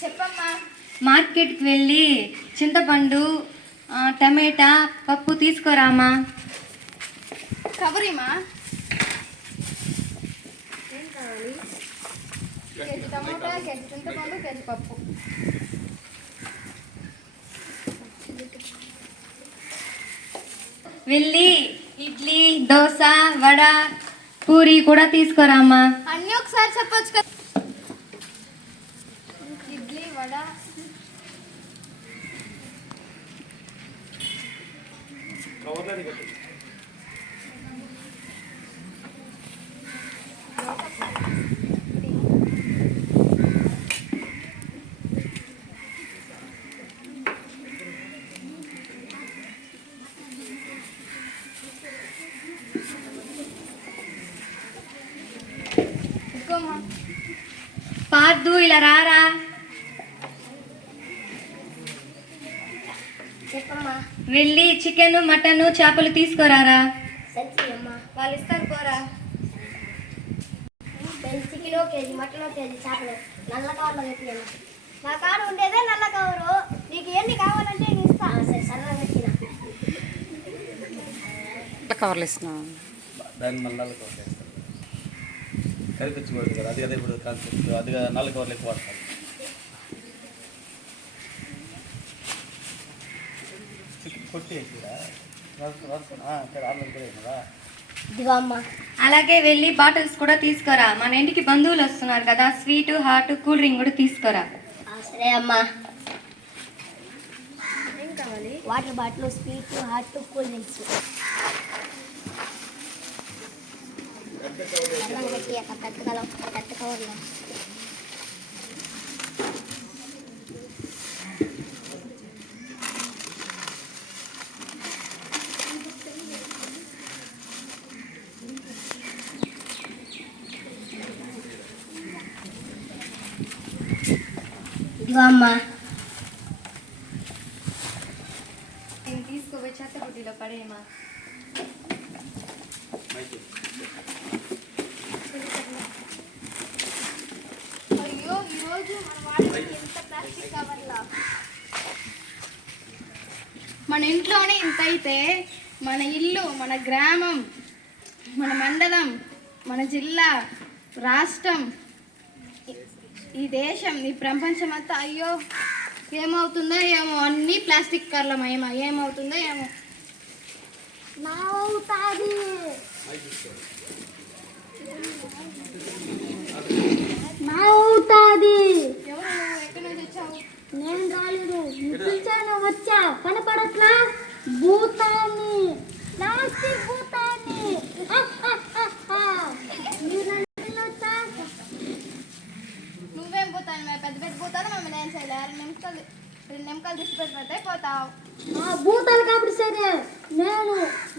చెప్పమ్మా. మార్కెట్కి వెళ్ళి చింతపండు, టమాటా, పప్పు తీసుకురామా. కవరీమా. ఏం కావాలి? కేజీ టమాటా, కేజీ చింతపండు, కేజీ పప్పు. వెళ్ళి ఇడ్లీ, దోశ, వడ, పూరి కూడా తీసుకురామా. అన్నీ ఒకసారి చెప్పొచ్చు కదా. ఇడ్లీ, వడ, పార్దు ఇలా రారా. వెళ్ళి చికెన్, మటన్, చేపలు తీసుకురారా. వాళ్ళు ఇస్తారు పోరా. చికెన్ కేజీ, మటన్ కేజీ, చేపలు నల్ల కవర్లో పెట్టినా. నా కాడ ఉండేదే నల్ల కవరు. నీకు ఎన్ని కావాలంటే నేను ఇస్తాను. సరే సరదా పెట్టినా కవర్లు ఇస్తున్నాం. దాన్ని మళ్ళీ నల్ల కవర్లు వేస్తాను. కరిపించకూడదు కదా, అది కదా ఇప్పుడు కాన్సెప్ట్. అది నల్ల కవర్లు ఎక్కువ వాడతాను. అలాగే వెళ్ళి బాటిల్స్ కూడా తీసుకురా. మన ఇంటికి బంధువులు వస్తున్నారు కదా, స్వీట్, హాట్, కూల్ డ్రింక్ కూడా తీసుకురా. సరే అమ్మా. ఏం కావాలి? Water bottle, sweet, hot, cool drinks. పెద్ద కవర్లో ఇదిగో అమ్మా. నేను తీసుకోపోయి చెత్తబుడ్డిలో పడేయమా. అయ్యో, ఈరోజు మన వాడేది ఎంత ప్లాస్టిక్ కవర్లా. మన ఇంట్లోనే ఇంత అయితే మన ఇల్లు, మన గ్రామం, మన మండలం, మన జిల్లా, రాష్ట్రం, ఈ దేశం, ఈ ప్రపంచం అంతా అయ్యో ఏమవుతుందో ఏమో. అన్నీ ప్లాస్టిక్ కవర్లమయమా. ఏమవుతుందో ఏమో. నావుతాది ఎవరు నువ్వు? ఎక్కడి నుంచి వచ్చావు? నేను రాలేదు. పిలిచాను, వచ్చా. కనపడట్లా? భూతాన్ని, ప్లాస్టిక్ భూతాన్ని. నువ్వేం పోతాను? మేము పెద్ద పెద్ద పోతాను. మమ్మల్ని ఏం చేయలే. 2 నిమిషాలు దిష్టి పెడితే పోతావు. భూతాలు కాబట్టి సరే, నేను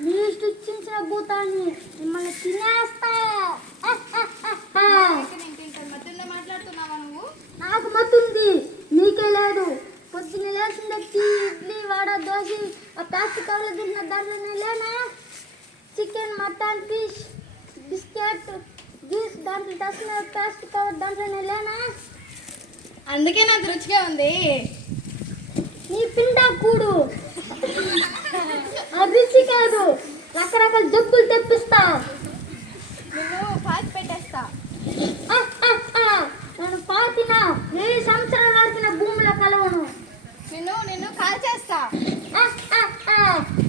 నీ సృష్టించిన భూతాన్ని మిమ్మల్ని తినేస్తా. మధ్యలో మాట్లాడుతున్నావా నువ్వు? నాకు మత్తుంది, నీకే లేదు. పొద్దున్న లేచిన ఇడ్లీ, వడ, దోశ ఆ ప్లాస్టిక్ కవర్లో తిన్న దాంట్లోనే లేనా? Chicken, mutton, fish, biscuit, juice దాంట్లో దర్శన ప్లాస్టిక్ కవర్ దాంట్లోనే లేనా? అందుకే నాకు రుచిగా ఉంది. నీ పిండా కూడు రుచి కాదు, రకరకాల జబ్బులు తెప్పిస్తా. నువ్వు పాతి పెట్టేస్తా. నేను పాతిన 1000 సంవత్సరాల వరకు భూమిలో కలవను. నిన్ను కాల్ చేస్తా.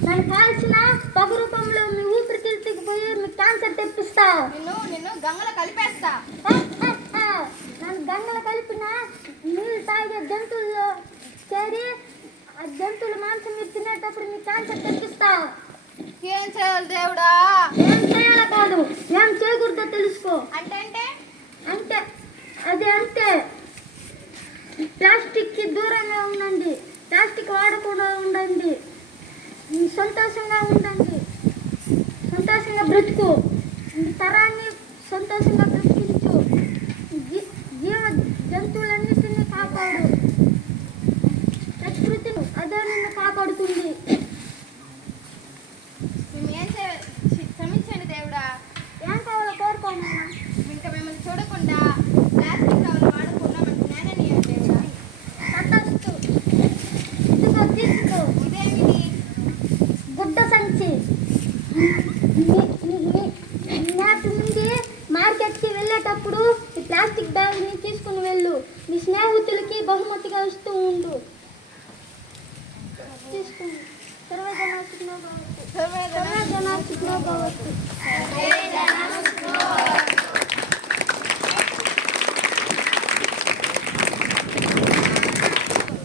నన్ను కాల్చిన పొగ రూపంలో మీ ఊపిరితిత్తుకు పోయి మీ క్యాన్సర్ తెప్పిస్తా. నిన్ను గంగలో కలిపేస్తా. నన్ను గంగలో కలిపిన నీళ్ళు తాగే జంతువుల్లో చేరి ఆ జంతువుల మాంసం మీరు తినేటప్పుడు మీ క్యాన్సర్ తెప్పిస్తా. ఏం చేయాలి దేవుడా? ఏం చేయాలి కాదు, ఏం చేయకూడదో తెలుసుకో. అంటే అంతే, అది అంతే. ప్లాస్టిక్కి దూరంగా ఉండండి, ప్లాస్టిక్ వాడకుండా ఉండండి, సంతోషంగా ఉండండి, సంతోషంగా బ్రతుకు, తరాన్ని సంతోషంగా బ్రతికించు, జీవ జంతువులన్నిటినీ కాపాడు, ప్రకృతిని అదే నిన్ను కాపాడుతుంది. క్షమించండి దేవుడా. ఏం కావాలో కోరుకోమన్నా. ఇంకా మిమ్మల్ని చూడకుండా ప్లాస్టిక్ కవర్లు వాడకుండా మనకి నేటి నుండి మార్కెట్కి వెళ్ళేటప్పుడు ఈ ప్లాస్టిక్ బ్యాగ్ని తీసుకుని వెళ్ళు. నీ స్నేహితులకి బహుమతిగా ఇస్తూ ఉండు. తీసుకోండి. సర్వజన సుఖినో భవంతు. సర్వజన సుఖినో భవంతు.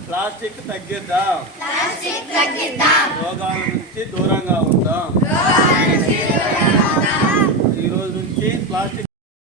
ప్లాస్టిక్ తగ్గిద్దాం, రోగాల నుంచి దూరంగా ఉంటాం. ఈ రోజు నుంచి ప్లాస్టిక్